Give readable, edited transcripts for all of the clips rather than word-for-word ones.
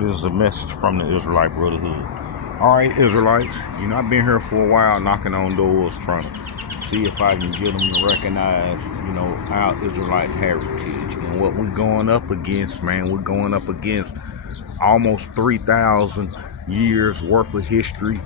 This is a message from the Israelite Brotherhood. All right, Israelites, I've been here for a while knocking on doors trying to see if I can get them to recognize, our Israelite heritage and what we're going up against, man. We're going up against almost 3,000 years worth of history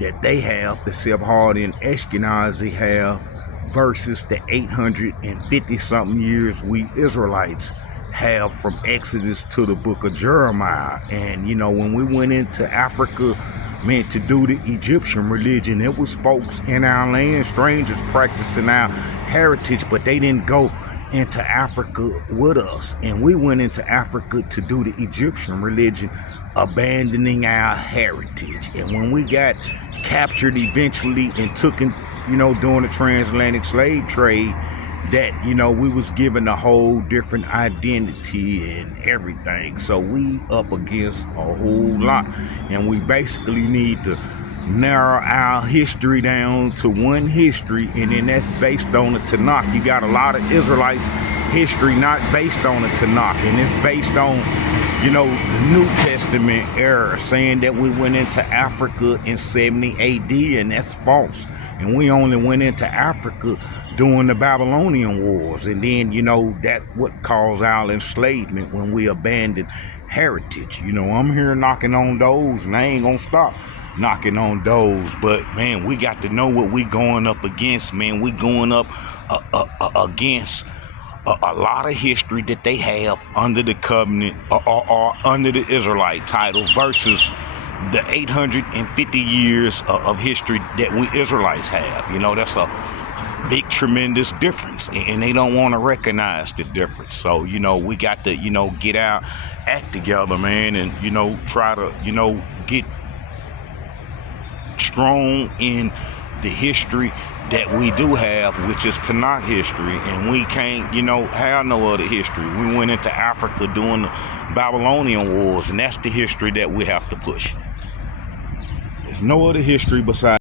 that they have, the Sephardi and Ashkenazi have, versus the 850 something years we Israelites have from Exodus to the book of Jeremiah. And when we went into Africa, man, to do the Egyptian religion, it was folks in our land, strangers practicing our heritage, but they didn't go into Africa with us. And we went into Africa to do the Egyptian religion, abandoning our heritage. And when we got captured eventually and took in, during the transatlantic slave trade, that we was given a whole different identity and everything. So we up against a whole lot, and we basically need to narrow our history down to one history, and then that's based on the Tanakh. You got a lot of Israelites history not based on the Tanakh, and it's based on the New Testament era, saying that we went into Africa in 70 AD, and that's false. And we only went into Africa during the Babylonian Wars, and then that what caused our enslavement when we abandoned heritage. I'm here knocking on doors, and I ain't gonna stop knocking on doors. But man, we got to know what we going up against, man. We going up against a lot of history that they have under the covenant or under the Israelite title versus the 850 years of history that we Israelites have. That's a big, tremendous difference, and they don't want to recognize the difference. So, we got to, get our act together, man, and, try to, get strong in the history that we do have, which is Tanakh history, and we can't, have no other history. We went into Africa during the Babylonian Wars, and that's the history that we have to push. There's no other history besides